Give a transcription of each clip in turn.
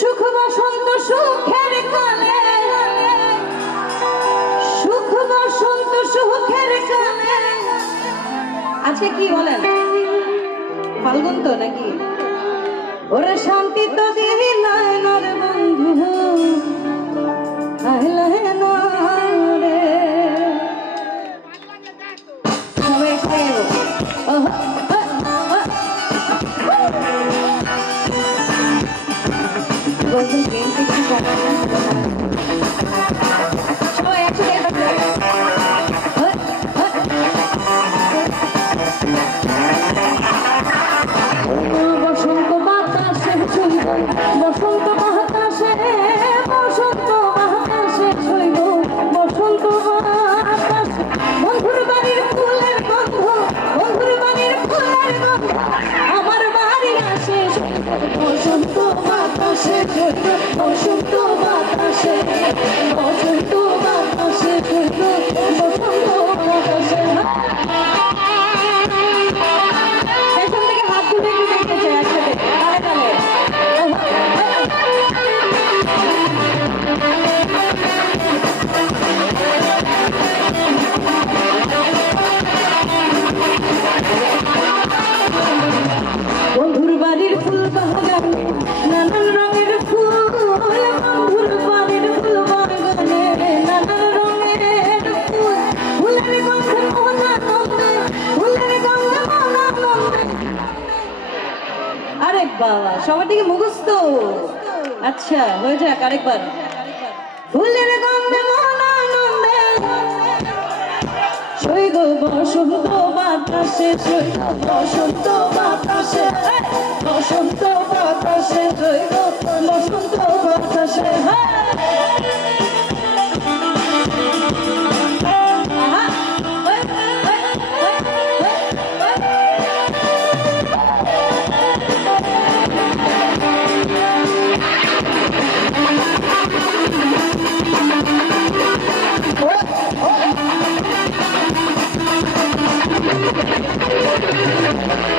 সুখ বসন্ত সুখের কালে, সুখ বসন্ত সুখের কালে। আজকে কি বলেন, ফাল্গুন তো নাকি? ওরে শান্তি তো দিলাই না রে বন্ধু, আইলাই না রে। সবাই খাইব সবাই একসাথে বসন্ত বাতাসে ছুঁইব, বসন্ত বাতাসে, বসন্ত বাতাসে ছুঁইব, বসন্ত বাতাস। বন্ধুর বাড়ির ফুলের গন্ধ, বন্ধুর বাড়ির ফুলের গন্ধ আমার বাড়ির আসে। বসন্ত বাতাসে ছুঁইব, বসন্ত বাতাসে, বসন্ত বাতাসে ছুঁইব, বসন্ত বাতাসে। বন্ধুর বাড়ির ফুল বাগানে নানান রঙের ফুল, বন্ধুর বাড়ির ফুল বাগানে নানান রঙের ফুল। ফুলের গন্ধে মন আনন্দে, ফুলের গন্ধে মন আনন্দে। আরে বাবা, সবার দিকে মুখস্থ। আচ্ছা হয়ে যাক আরেকবার। ফুলের গন্ধে মন আনন্দে সৈগ বসন্ত বাতাসে, সৈগ বসন্ত বাতাসে, বসন্ত বাতাসে সৈগ বসন্ত বাতাসে।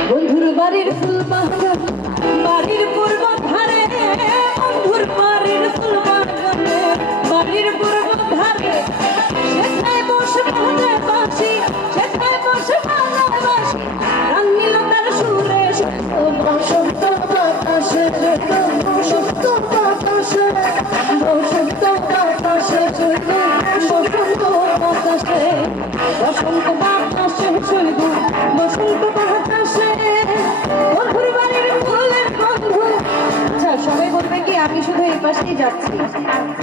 বন্ধুর বাড়ির ফুল বাগান, বাড়ির পূর্ব ধারে, বন্ধুর বাড়ির ফুল বাগানে, বাড়ির পূর্ব ধারে। সেখানে বসে বাজে বাঁশি, সেখানে বসে বাজে বাঁশি, গান নিল তার সুরে। বসন্ত বাতাসে, বসন্ত বাতাসে, বসন্ত বাতাসে, বসন্ত বাতাসে, বসন্ত বাতাসে সৈব, বসন্ত বাতাসে, বন্ধুর বাড়ির ফুলের গন্ধ। আচ্ছা সবাই বলবে কি আমি শুধু এই পাশেই যাচ্ছি?